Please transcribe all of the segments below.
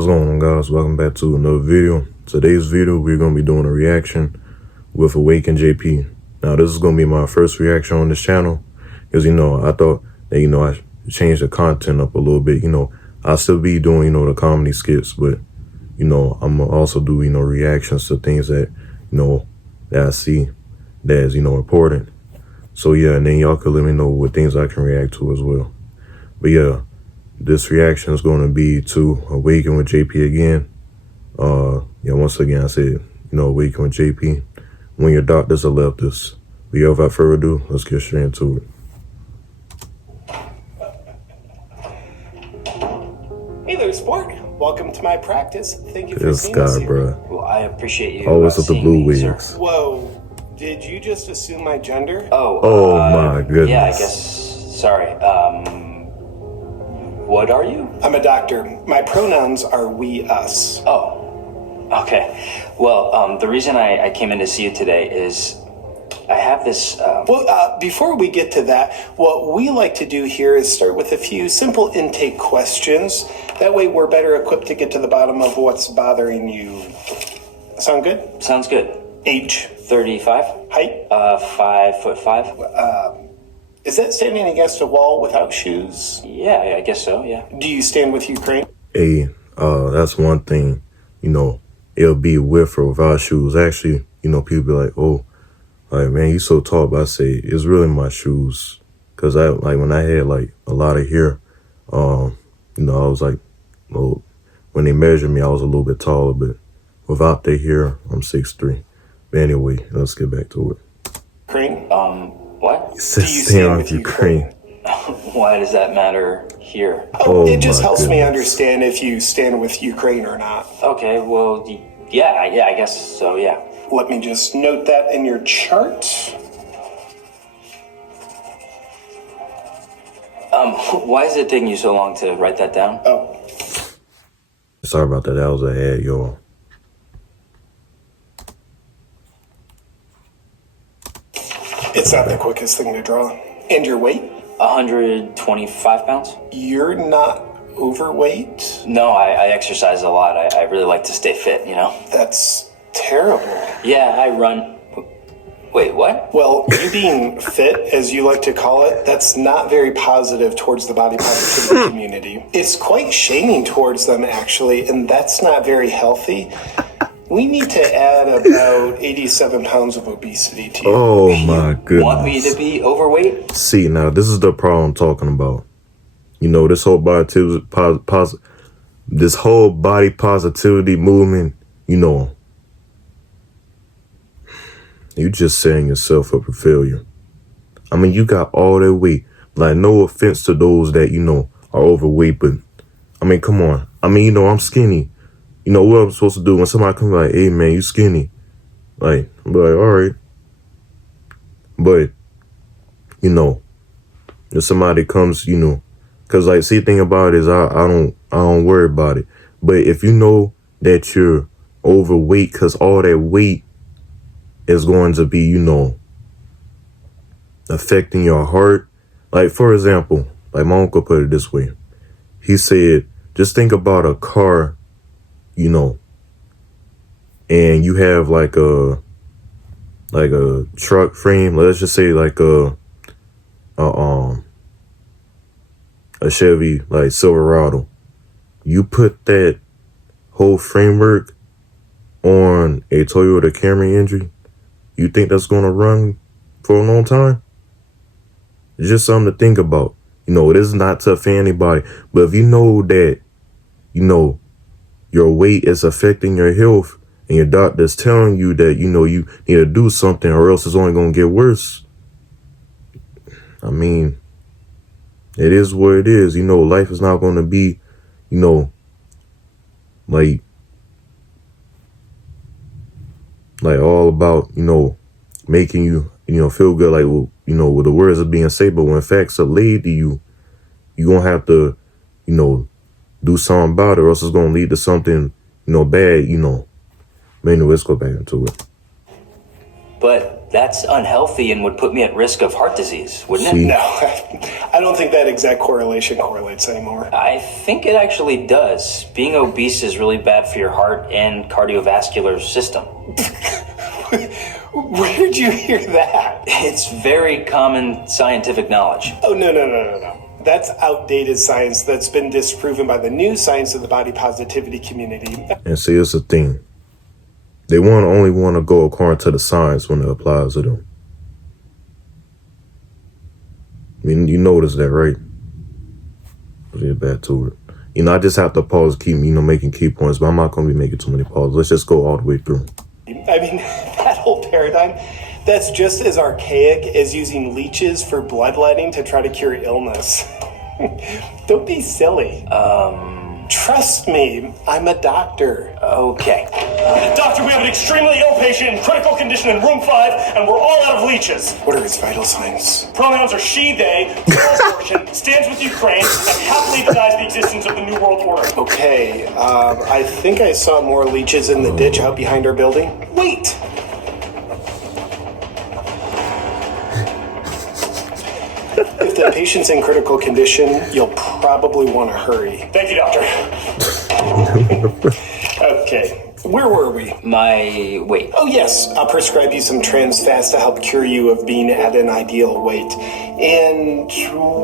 What's going on, guys? Welcome back to another video. Today's video, we're going to be doing a reaction with AwakenJP. Now, this is going to be my first reaction on this channel because, I thought that, I should change the content up a little bit. I'll still be doing, the comedy skits, but, I'm going to also do, reactions to things that, that I see that is, important. So, yeah, and then y'all can let me know what things I can react to as well. But, yeah. This reaction is going to be to Awaken with JP again. Once again, I said, Awaken with JP. When your doctor's a leftist. But yeah, without further ado, let's get straight into it. Hey there, sport. Welcome to my practice. Thank you for this seeing guy, us here. bro. Well, I appreciate you. Always with the blue wigs. Whoa, did you just assume my gender? Oh my goodness. Yeah, I guess. Sorry. What are you? I'm a doctor. My pronouns are we, us. Oh, okay. Well, the reason I came in to see you today is I have this... Before we get to that, what we like to do here is start with a few simple intake questions. That way we're better equipped to get to the bottom of what's bothering you. Sound good? Sounds good. Age? 35. Height? 5'5". Is that standing against a wall without shoes? Yeah, I guess so, yeah. Do you stand with Ukraine? Hey, that's one thing, it'll be with or without shoes. Actually, people be like, oh, like, man, you so tall. But I say, it's really my shoes. Because when I had, a lot of hair, I was when they measured me, I was a little bit taller. But without the hair, I'm 6'3". But anyway, let's get back to it. Ukraine? What? It says stand with Ukraine. Why does that matter here? It just helps me understand if you stand with Ukraine or not. Okay, well, yeah, I guess so, yeah. Let me just note that in your chart. Why is it taking you so long to write that down? Oh. Sorry about that. That was a ad, y'all. It's not the quickest thing to draw. And your weight? 125 pounds. You're not overweight? No, I exercise a lot. I really like to stay fit, That's terrible. Yeah, I run. Wait, what? Well, you being fit, as you like to call it, that's not very positive towards the body positivity community. It's quite shaming towards them, actually, and that's not very healthy. We need to add about 87 pounds of obesity to you. Oh my goodness. Want me to be overweight? See, now this is the problem I'm talking about. This whole body positivity movement, you just setting yourself up for failure. I mean, you got all that weight. No offense to those that, are overweight, but I mean, come on. I mean, I'm skinny. What I'm supposed to do when somebody comes like, hey, man, you skinny. I'm like, all right. But, if somebody comes, because, see, the thing about it is I don't worry about it. But if you know that you're overweight because all that weight is going to be, affecting your heart. For example, my uncle put it this way. He said, just think about a car, and you have a truck frame. Let's just say a Chevy Silverado. You put that whole framework on a Toyota Camry engine, you think that's going to run for a long time? It's just something to think about. It is not tough for anybody, but if you know that, your weight is affecting your health and your doctor's telling you that, you need to do something or else it's only going to get worse. I mean, it is what it is. Life is not going to be, all about, making you, feel good, with the words of being said. But when facts are laid to you, you're going to have to, do something about it or else it's going to lead to something, bad, But anyway, let's go back into it. but that's unhealthy and would put me at risk of heart disease, wouldn't See? it? No, I don't think that exact correlation correlates anymore. I think it actually does. Being obese is really bad for your heart and cardiovascular system. Where did you hear that? It's very common scientific knowledge. Oh, no. That's outdated science that's been disproven by the new science of the body positivity community. And see, it's a thing. They only want to go according to the science when it applies to them. I mean, you notice that, right? Let's get back to it. You know, I just have to pause, keep, making key points, but I'm not going to be making too many pauses. Let's just go all the way through. I mean, that whole paradigm, that's just as archaic as using leeches for bloodletting to try to cure illness. Don't be silly. Trust me, I'm a doctor. Okay. Doctor, we have an extremely ill patient in critical condition in room 5, and we're all out of leeches. What are his vital signs? Pronouns are she, they, abortion, stands with Ukraine, and happily denies the existence of the New World Order. Okay, I think I saw more leeches in the ditch out behind our building. Wait! If the patient's in critical condition, you'll probably want to hurry. Thank you, doctor. Okay, where were we? My weight. Oh yes, I'll prescribe you some trans fats to help cure you of being at an ideal weight. And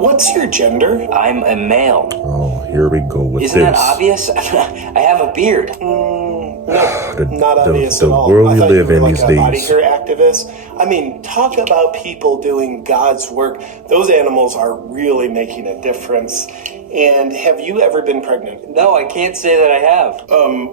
what's your gender? I'm a male. Oh, here we go with Isn't this. that obvious? I have a beard. No, not obvious the at all. world I we thought live you were in like these a days. body care activist. I mean, talk about people doing God's work. Those animals are really making a difference. And have you ever been pregnant? No, I can't say that I have.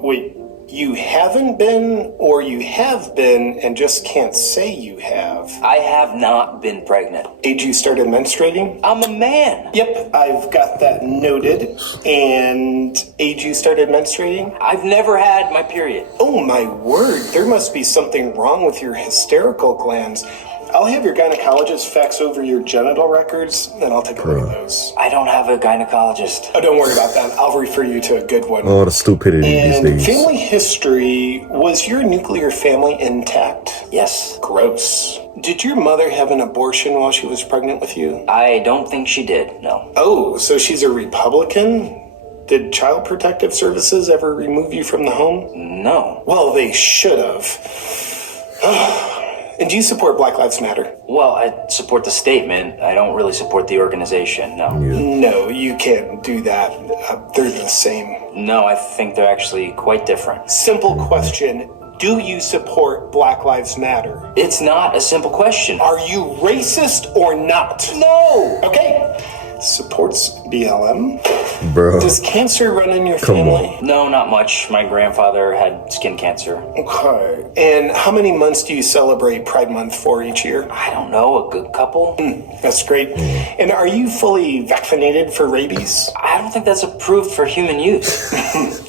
Wait, you haven't been, or you have been and just can't say you have? I have not been pregnant. Age you started menstruating? I'm a man. Yep, I've got that noted. And age you started menstruating? I've never had my period. Oh my word, there must be something wrong with your hysterical glands. I'll have your gynecologist fax over your genital records, and I'll take a look at those. I don't have a gynecologist. Oh, don't worry about that. I'll refer you to a good one. Oh, the stupidity And these days. family history, was your nuclear family intact? Yes. Gross. Did your mother have an abortion while she was pregnant with you? I don't think she did, no. Oh, so she's a Republican? Did Child Protective Services ever remove you from the home? No. Well, they should have. And do you support Black Lives Matter? Well, I support the statement. I don't really support the organization, no. No, you can't do that. They're the same. No, I think they're actually quite different. Simple question. Do you support Black Lives Matter? It's not a simple question. Are you racist or not? No! Okay. Supports BLM. Bro. Does cancer run in your Come family? No, not much. My grandfather had skin cancer. Okay. And how many months do you celebrate Pride Month for each year? I don't know, a good couple? That's great. And are you fully vaccinated for rabies? I don't think that's approved for human use.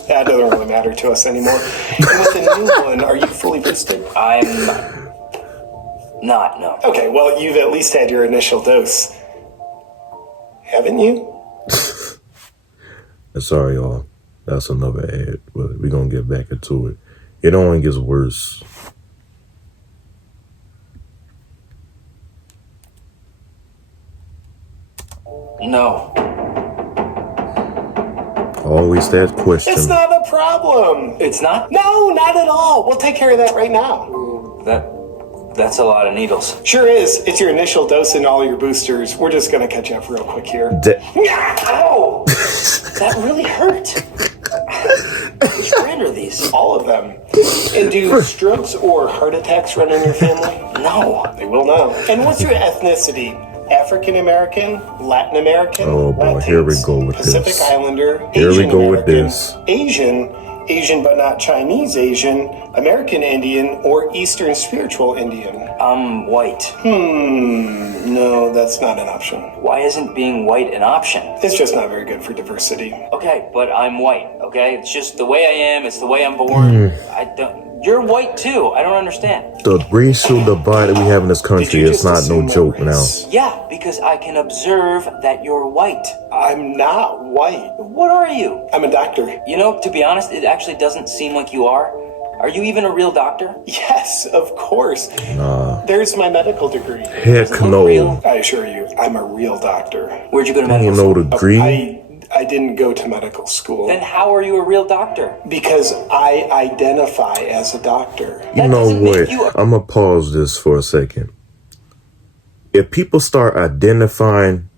That doesn't really matter to us anymore. And with the new one, are you fully boosted? I'm not, no. Okay, well, you've at least had your initial dose. Haven't you? Sorry, y'all. That's another ad, but we're going to get back into it. It only gets worse. No. Always that question. It's not a problem. It's not? No, not at all. We'll take care of that right now. That's a lot of needles. Sure is. It's your initial dose and all your boosters. We're just going to catch up real quick here. Ow! That really hurt. Which brand are these? All of them. And do strokes or heart attacks run in your family? No. They will now. And what's your ethnicity? African American, Latin American, Oh boy, Latinx, here we go with Pacific this. Islander, Here we Asian go with American, this. Asian but not Chinese Asian, American Indian, or Eastern Spiritual Indian. I'm white. No, that's not an option. Why isn't being white an option? It's just not very good for diversity. Okay, but I'm white, okay? It's just the way I am, it's the way I'm born. You're white too, I don't understand. The racial divide that we have in this country you is just not no assume my joke now. race? Yeah, because I can observe that you're white. I'm not white. What are you? I'm a doctor. You know, to be honest, it actually doesn't seem like you are. Are you even a real doctor? Yes, of course. Nah. There's my medical degree. Heck no. I assure you, I'm a real doctor. Where'd you go to Ain't medical no school? degree. I didn't go to medical school. Then how are you a real doctor? Because I identify as a doctor. You know what? I'm gonna pause this for a second. If people start identifying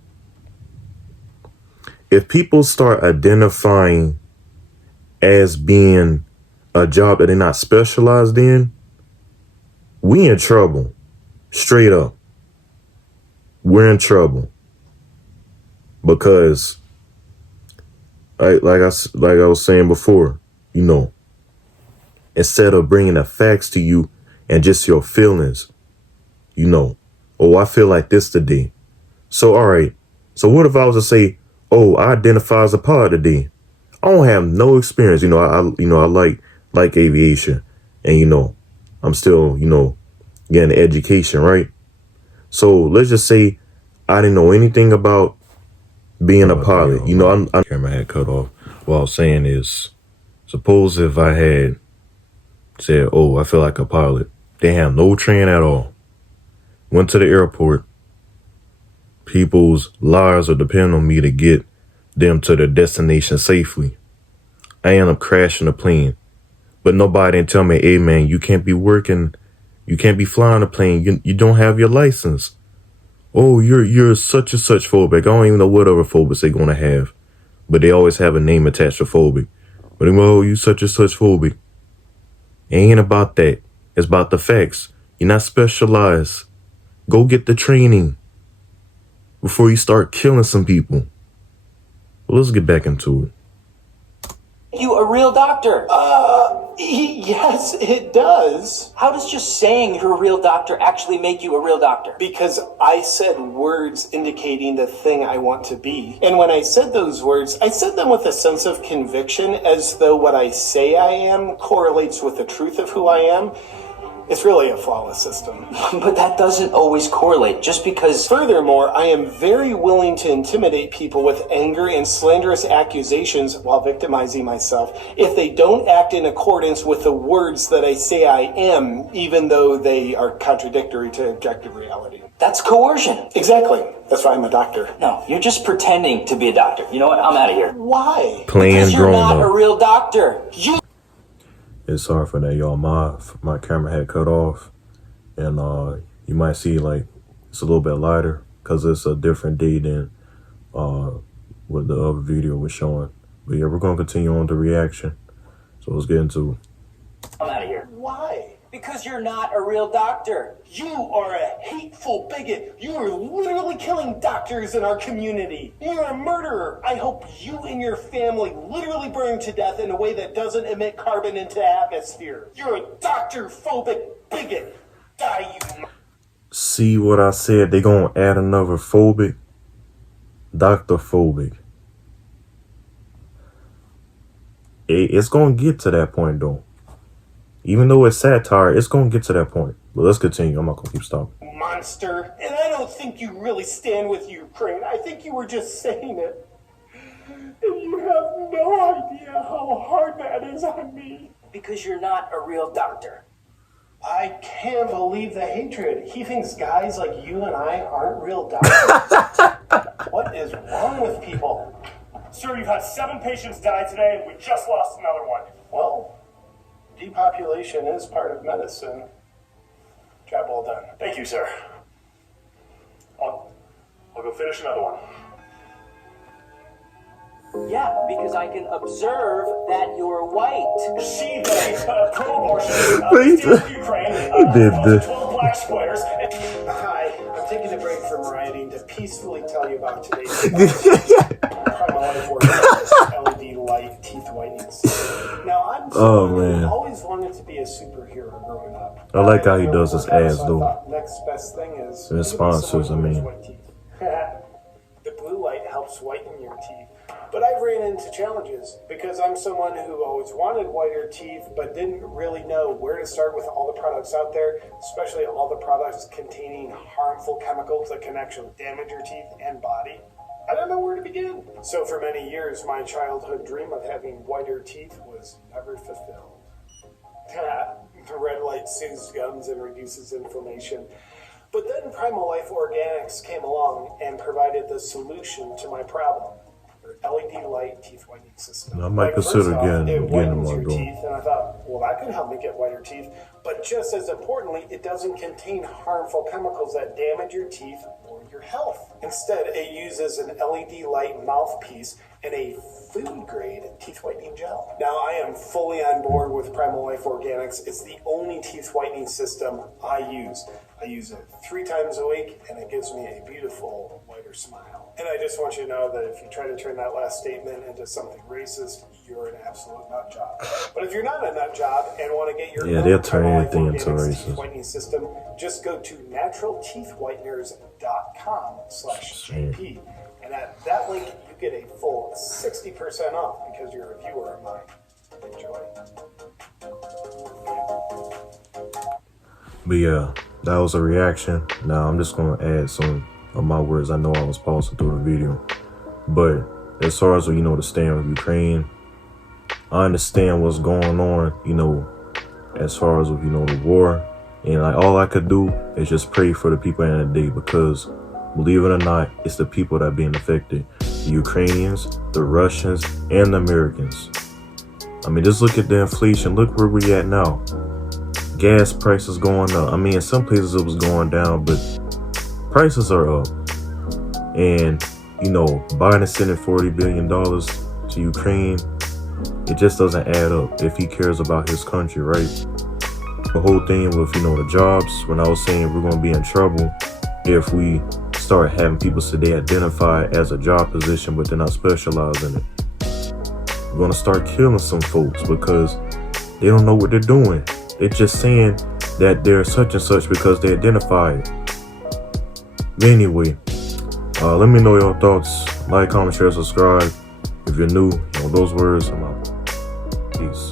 as being a job that they're not specialized in, we in trouble. Straight up. We're in trouble. Because like I was saying before, you know, instead of bringing the facts to you and just your feelings, you know, oh, I feel like this today. So, all right. So what if I was to say, oh, I identify as a pilot today? I don't have no experience. You know, I like aviation, and, you know, I'm still, you know, getting education, right? So let's just say I didn't know anything about being a pilot. You know, I'm camera had cut off. What I was saying is, suppose if I had said, oh, I feel like a pilot. They have no training at all. Went to the airport. People's lives are depending on me to get them to their destination safely. I end up crashing the plane. But nobody didn't tell me, hey, man, you can't be working. You can't be flying a plane. You don't have your license. Oh, you're such and such phobic. I don't even know what other phobics they're going to have. But they always have a name attached to phobic. But, oh, you such and such phobic. It ain't about that. It's about the facts. You're not specialized. Go get the training before you start killing some people. Well, let's get back into it. You a real doctor? Yes, it does. How does just saying you're a real doctor actually make you a real doctor? Because I said words indicating the thing I want to be. And when I said those words, I said them with a sense of conviction, as though what I say I am correlates with the truth of who I am. It's really a flawless system. But that doesn't always correlate, just because... Furthermore, I am very willing to intimidate people with anger and slanderous accusations while victimizing myself if they don't act in accordance with the words that I say I am, even though they are contradictory to objective reality. That's coercion. Exactly. That's why I'm a doctor. No, you're just pretending to be a doctor. You know what? I'm out of here. Why? Because you're not a real doctor. It's sorry for that, y'all. My camera had cut off, and you might see like it's a little bit lighter because it's a different day than what the other video was showing. But yeah, we're gonna continue on the reaction. So let's get into it. I'm out of here. Why? Because you're not a real doctor. You are a hateful bigot. You are literally killing doctors in our community. You're a murderer. I hope you and your family literally burn to death in a way that doesn't emit carbon into the atmosphere. You're a doctor-phobic bigot. Die, you... See what I said? They gonna add another phobic? Doctor-phobic. It's gonna get to that point, though. Even though it's satire, it's gonna get to that point. But let's continue. I'm not gonna keep stopping. Monster. And I don't think you really stand with Ukraine. I think you were just saying it. And you have no idea how hard that is on me. Because you're not a real doctor. I can't believe the hatred. He thinks guys like you and I aren't real doctors. What is wrong with people? Sir, you've had 7 patients die today, and we just lost another one. Well, depopulation is part of medicine. Job well done. Thank you, sir. I'll go finish another one. Yeah, because I can observe that you're white. She, they, pro-abortion, Wait. Ukraine, did this. 12 black squares. Hi, I'm taking a break from rioting to peacefully tell you about today's LED light teeth whitening. Now, I'm man. always wanted to be a superhero growing up. I like how he does his ass, though. Next best thing is His sponsors, I mean. The blue light helps whiten your teeth. But I've ran into challenges because I'm someone who always wanted whiter teeth but didn't really know where to start with all the products out there, especially all the products containing harmful chemicals that can actually damage your teeth and body. I don't know where to begin. So for many years, my childhood dream of having whiter teeth was never fulfilled. The red light It soothes gums and reduces inflammation. But then Primal Life Organics came along and provided the solution to my problem. Their LED light teeth whitening system. I might consider getting it whitens one your going. teeth, and I thought, well, that could help me get whiter teeth. But just as importantly, it doesn't contain harmful chemicals that damage your teeth or your health. Instead, it uses an LED light mouthpiece and a food-grade teeth whitening gel. Now, I am fully on board with Primal Life Organics. It's the only teeth whitening system I use. I use it 3 times a week, and it gives me a beautiful, whiter smile. And I just want you to know that if you try to turn that last statement into something racist, you're an absolute nut job. But if you're not a nut job and want to get your Yeah, they'll turn Primal Life anything into Organics racist. teeth whitening system, just go to naturalteethwhiteners.com/JP. And at that link, you get a full 60% off because you're a viewer of mine. Enjoy. But yeah, that was a reaction. Now I'm just gonna add some of my words. I know I was pausing through the video, but as far as, you know, the stand with Ukraine, I understand what's going on, you know, as far as, you know, the war, and like all I could do is just pray for the people in the day, because believe it or not, it's the people that are being affected. The Ukrainians, the Russians, and the Americans. I mean, just look at the inflation. Look where we at now. Gas prices going up. I mean, in some places it was going down, but prices are up. And, you know, Biden sending $40 billion to Ukraine, it just doesn't add up if he cares about his country, right? The whole thing with, you know, the jobs, when I was saying we're going to be in trouble if we start having people say they identify as a job position, but they're not specialized in it. We're going to start killing some folks because they don't know what they're doing. They're just saying that they're such and such because they identify it. But anyway, let me know your thoughts. Like, comment, share, subscribe. If you're new, you know those words. I'm out. Peace.